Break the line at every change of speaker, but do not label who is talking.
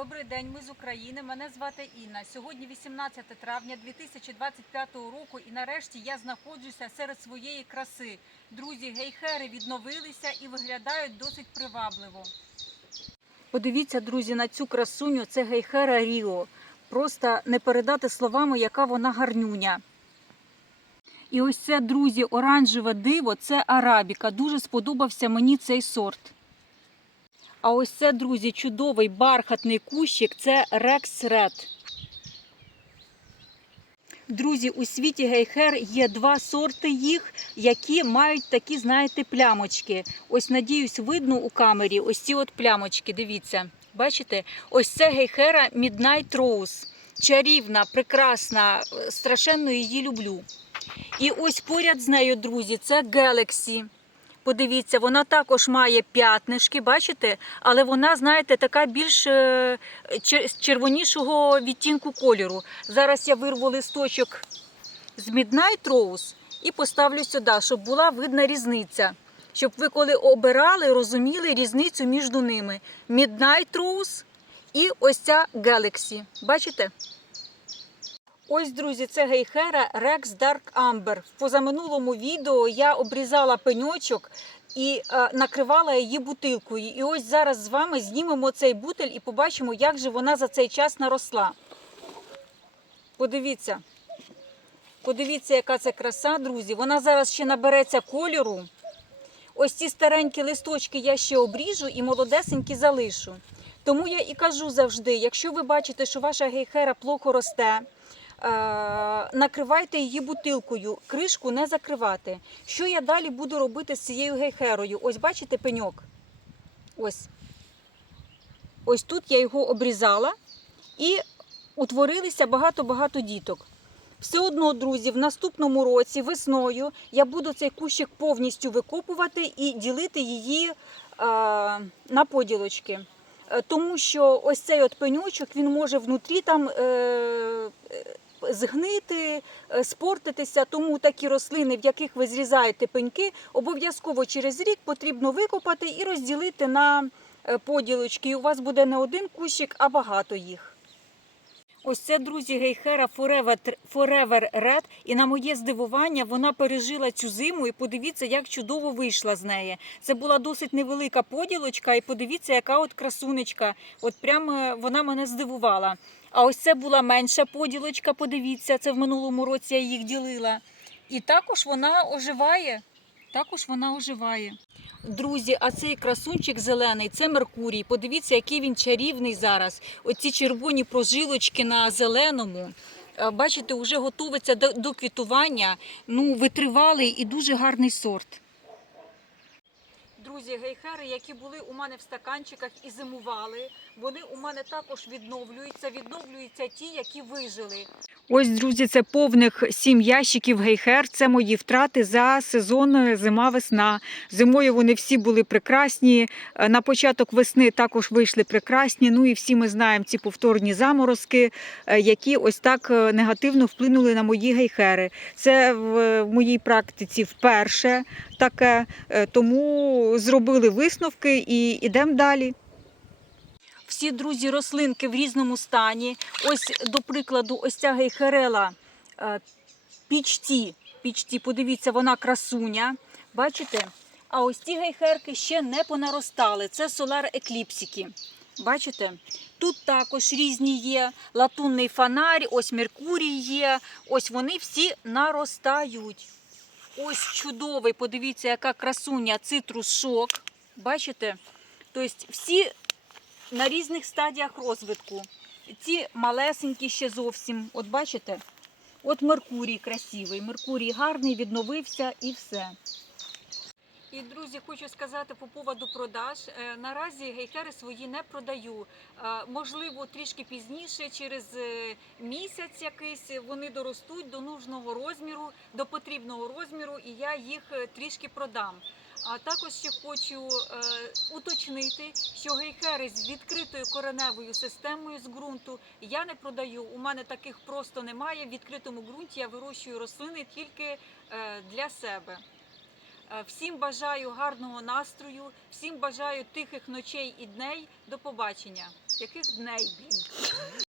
Добрий день, ми з України. Мене звати Інна. Сьогодні 18 травня 2025 року, і нарешті я знаходжуся серед своєї краси. Друзі, гейхери відновилися і виглядають досить привабливо. Подивіться, друзі, на цю красуню. Це гейхера Ріо. Просто не передати словами, яка вона гарнюня. І ось це, друзі, оранжеве диво це арабіка. Дуже сподобався мені цей сорт. А ось це, друзі, чудовий бархатний кущик це Rex Red. Друзі, у світі гейхер є два сорти їх, які мають такі, знаєте, плямочки. Ось, надіюсь, видно у камері ось ці от плямочки. Дивіться, бачите? Ось це гейхера Midnight Rose. Чарівна, прекрасна, страшенно її люблю. І ось поряд з нею, друзі, це Galaxy. Подивіться, вона також має п'ятнишки, бачите? Але вона, знаєте, така більш е, червонішого відтінку кольору. Зараз я вирву листочок з Midnight Rose і поставлю сюди, щоб була видна різниця. Щоб ви коли обирали, розуміли різницю між ними. Midnight Rose і ось ця Galaxy. Бачите? Ось, друзі, це гейхера Rex Dark Amber. В позаминулому відео я обрізала пеньочок і е, накривала її бутилкою. І ось зараз з вами знімемо цей бутель і побачимо, як же вона за цей час наросла. Подивіться. Подивіться, яка це краса, друзі. Вона зараз ще набереться кольору. Ось ці старенькі листочки я ще обріжу і молодесенькі залишу. Тому я і кажу завжди: якщо ви бачите, що ваша гейхера плохо росте, накривайте її бутилкою, кришку не закривати. Що я далі буду робити з цією гейхерою? Ось бачите пеньок? Ось. Ось тут я його обрізала і утворилися багато-багато діток. Все одно, друзі, в наступному році, весною, я буду цей кущик повністю викопувати і ділити її е, на поділочки. Е, Тому що ось цей от пеньочок він може внутрі там е, е, згнити, е, спортитися. Тому такі рослини, в яких ви зрізаєте пеньки, обов'язково через рік потрібно викопати і розділити на е, поділочки. У вас буде не один кущик, а багато їх. Ось це, друзі, гейхера Forever, Forever Red. І на моє здивування вона пережила цю зиму. І подивіться, як чудово вийшла з неї. Це була досить невелика поділочка, і подивіться, яка от красунечка. От прямо вона мене здивувала. А ось це була менша поділочка. Подивіться, це в минулому році я їх ділила. І також вона оживає. Також вона оживає. Друзі, а цей красунчик зелений це Меркурій. Подивіться, який він чарівний зараз. Оці червоні прожилочки на зеленому. Е, Бачите, вже готується до, квітування. Ну, витривалий і дуже гарний сорт. Друзі, гейхери, які були у мене в стаканчиках і зимували, вони у мене також відновлюються. Відновлюються ті, які вижили. Ось, друзі, це повних сім ящиків гейхер. Це мої втрати за сезон зима-весна. Зимою вони всі були прекрасні. Е, На початок весни також вийшли прекрасні. Ну і всі ми знаємо ці повторні заморозки, е, які ось так е, негативно вплинули на мої гейхери. Це в моїй практиці вперше таке, е, тому зробили висновки і йдемо далі. Всі друзі рослинки в різному стані. Ось, до прикладу, ось ця гейхерела е, пічті. Пічті, подивіться, вона красуня. Бачите? А ось ці гейхерки ще не понаростали. Це солар екліпсики. Бачите? Тут також різні є. Латунний фонарь, ось Меркурій є. Ось вони всі наростають. Ось чудовий, подивіться, яка красуня, цитрус шок. Бачите? Тобто всі на різних стадіях розвитку. Ці малесенькі ще зовсім. От бачите? От Меркурій красивий. Меркурій гарний, відновився і все. І, друзі, хочу сказати по поводу продаж. Е, Наразі гейкери свої не продаю. Е, Можливо, трішки пізніше, через е, місяць якийсь, вони доростуть до нужного розміру, до потрібного розміру, і я їх трішки продам. А також ще хочу е, уточнити, що гейхери з відкритою кореневою системою з ґрунту я не продаю. У мене таких просто немає. В відкритому ґрунті я вирощую рослини тільки е, для себе. Е, Всім бажаю гарного настрою, всім бажаю тихих ночей і дней. До побачення. Яких дней.